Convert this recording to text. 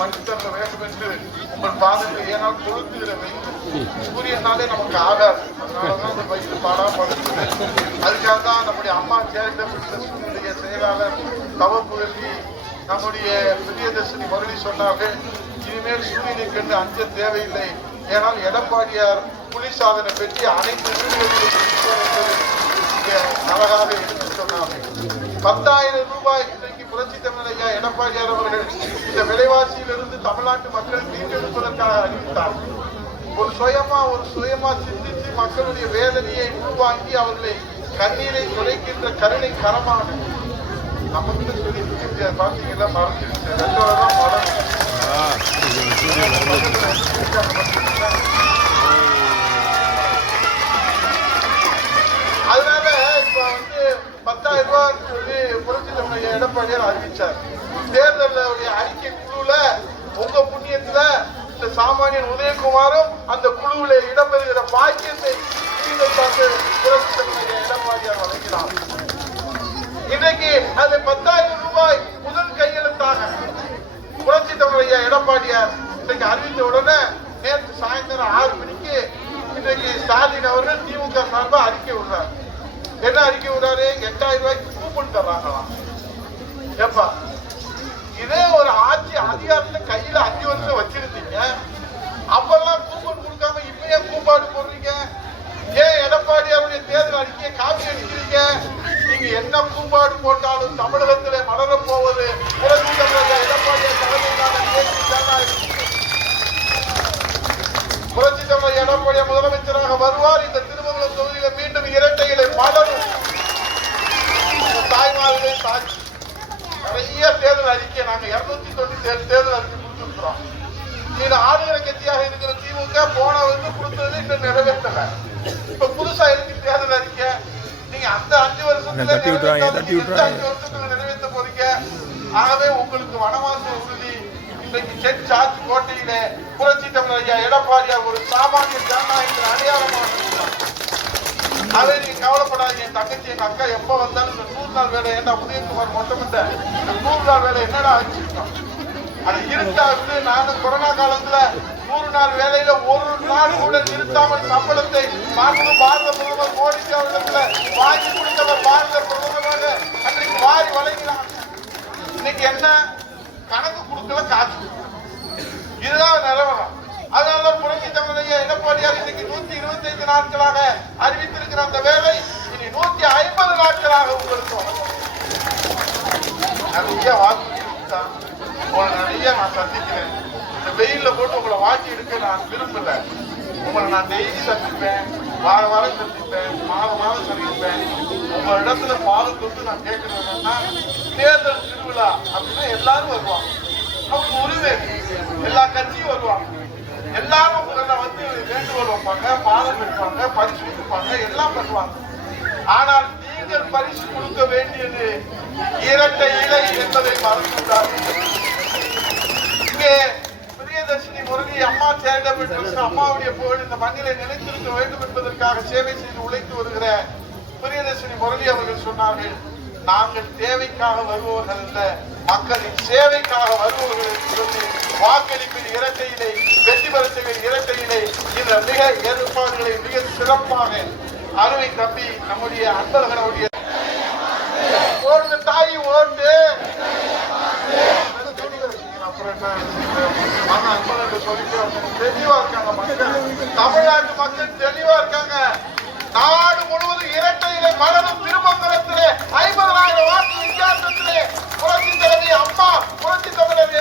மனுத்தர வேண்டும் என்று உங்கள் பாதத்தில் ஏனால் கொளுத்துகிற வெயில் சூரியனாலே நமக்கு ஆகாது. அதனாலதான் அந்த வயிற்று பாடாப்படுகிறது. அதுக்காக தான் நம்முடைய அம்மா சேரிட்டபிள் செயலாளர் தவப்புதவி நம்முடைய பிரியதர்ஷினி முரளி சொன்னார்கள், இனிமேல் சூரியனை கண்டு அஞ்ச தேவையில்லை. ஏனால் எடப்பாடியார் குளிர்சாதனை பெற்றி அனைத்து வீடுகளிலும் அழகாக எடுத்து சொன்னார்கள். 10,000 ரூபாய் இன்றைக்கு புரட்சி தமிழ் ஐயா எடப்பாடியார் அவர்கள் இந்த விலைவாசியிலிருந்து தமிழ்நாட்டு மக்கள் மீட்டெடுப்பதற்காக அறிவித்தார்கள். ஒரு சுயமா சிந்தித்து மக்களுடைய வேதனையை உள்வாங்கி அவர்களை கண்ணீரை துடைக்கின்ற கருணை கரமான நமக்கு சொல்லி பாத்தீங்கன்னா மறந்துருச்சு. 2 வருடம் மறந்து அதனால இப்ப 10,000 ரூபாய் சொல்லி புரட்சி தமிழ் எடப்பாடியார் அறிவிச்சார். தேர்தலுடைய அறிக்கை குழுல உங்க புண்ணியத்துல இந்த சாமானியன் உதயகுமாரும் அந்த குழுவில இடம்பெறுகிற பாக்கியத்தை புரட்சி தமிழ் எடப்பாடியார் வழங்கினார். இன்றைக்கு அது 10,000 ரூபாய் முதல் கையெழுத்தாக புரட்சி தமிழ் எடப்பாடியார் இன்றைக்கு அறிவித்த உடனே நேற்று சாயந்தரம் 6 மணிக்கு இன்றைக்கு ஸ்டாலின் அவர்கள் திமுக சார்பா அறிக்கை விடுறாரு. என்ன அறிக்கை விடுறாரு? 8,000 ரூபாய்க்கு கூப்பன் தர்றாங்களாம். ஏப்பா, இதே ஒரு ஆட்சி அதிகாரத்தை கையில 5 வருஷம் வச்சிருந்தீங்க, அப்பெல்லாம் கூப்பன் கொடுக்காம இப்பயே கூப்பாடு போடுறீங்க. ஏன் எடப்பாடியாருடைய தேர்தல் அறிக்கையை காப்பி அடிக்கிறீங்க? நீங்க என்ன கூப்பாடு போட்டாலும் தமிழகத்திலே மலர போவது புரட்சி தமிழ் எடப்பாடியார் தலைமையிலான புரட்சி தமிழ் எடப்பாடியார் முதலமைச்சராக வருவார். இந்த திருமங்கலம் தொகுதியில மீண்டும் இரட்டை இலை மலரும். தாய்மார்களை சாட்சி நிறைய தேர்தல் அறிக்கை நாங்க 297 தேர்தல் அறிக்கை கொடுத்திருக்கிறோம். இது ஆளுகிற கட்சியாக இருக்கிற திமுக போன வந்து கொடுத்தது இன்னும் நிறைவேற்றல. இப்ப புதுசா இருக்கு தேர்தல் அறிக்கை. நீங்க அந்த 5 வருஷத்துல நிறைவேற்ற போறீங்க. ஆகவே உங்களுக்கு வனவாச உறுதி இன்றைக்கு செட் சார்ஜ் கோட்டையில புரட்சி தமிழ் ஐயா எடப்பாடியார் ஒரு சாமானிய ஜனநாயக அடையாளமாக. அதை நீங்க கவலைப்படாதீங்க. என் தங்கச்சி எங்க அக்கா எப்ப வந்தாலும் இந்த 100 நாள் வேலை என்ன உதயகுமார் மொத்தமிட்ட இந்த 100 நாள் வேலை என்னடா வச்சிருக்கோம். அது இருட்டா இருந்து நானும் கொரோனா காலத்துல 100 நாள் வேலையில ஒரு நாள் கூட நிறுத்தாமல் சம்பளத்தை பாரத பிரதமர் மோடி அவர்களிடத்துல வாங்கி கொடுத்தவர் பாரத பிரதமராக அன்றைக்கு வாரி வழங்கினார். இன்னைக்கு என்ன கணக்கு கொடுக்கல, காசு. இதுதான் நிலவரம். அதனால புரட்சி தமிழ் எடப்பாடியார் இன்னைக்கு 125 நாட்களாக அறிவித்திருக்கிற அந்த வேலை இனி 150 நாட்களாக உங்களுக்கு நிறைய வாக்கு நிறைய நான் சந்திக்கிறேன். இந்த வெயில்ல போட்டு உங்களை வாக்கி எடுக்க நான் விரும்பல. உங்களை நான் டெய்லி சந்திப்பேன், வாரம் சந்திப்பேன், மாதம் சந்திப்பேன். உங்க இடத்துல பால் கொடுத்து நான் கேட்கறதுன்னா தேர்தல் திருவிழா அப்படின்னா எல்லாரும் வருவாங்க. அவங்க உரிமை எல்லா கட்சியும் வருவாங்க. எல்லாரும் உங்களை வந்து வேண்டுகோள் வைப்பாங்க, பாதம் எடுப்பாங்க, பரிசு கொடுப்பாங்க, எல்லாம் பண்ணுவாங்க. ஆனால் நீங்கள் பரிசு கொடுக்க வேண்டியது இரட்டை இலை என்பதை மறந்துவிட்டார்கள். இங்கே பிரியதர்ஷினி முரளி அம்மா சேரிட்டபிள் அம்மாவுடைய புகழ் இந்த மண்ணிலை நிலைத்திருக்க வேண்டும் என்பதற்காக சேவை செய்து உழைத்து வருகிற பிரியதர்ஷினி முரளி அவர்கள் சொன்னார்கள், நாங்கள் தேவைக்காக வருபவர்கள் அல்ல, மக்களின் சேவைக்காக வருபவர்கள் என்று சொல்லி வாக்களிப்பில் இரட்டையிலே வெற்றி பெற செய்கிற இரட்டையிலே இந்த மிக ஏற்பாடுகளை மிக சிறப்பாக அருமை தம்பி நம்முடைய அன்பர்களுடைய ஓடுங்க தாய் ஓட்டு தெளிவா இருக்காங்க மக்கள். தமிழ்நாட்டு மக்கள் தெளிவா இருக்காங்க. நாடு முழுவதும் இரட்டையிலே மலரும் திருமங்கலத்திலே 50,000 வாக்கு வித்தியாசத்திலே புரட்சி தலைவி அம்மா புரட்சி தமிழர்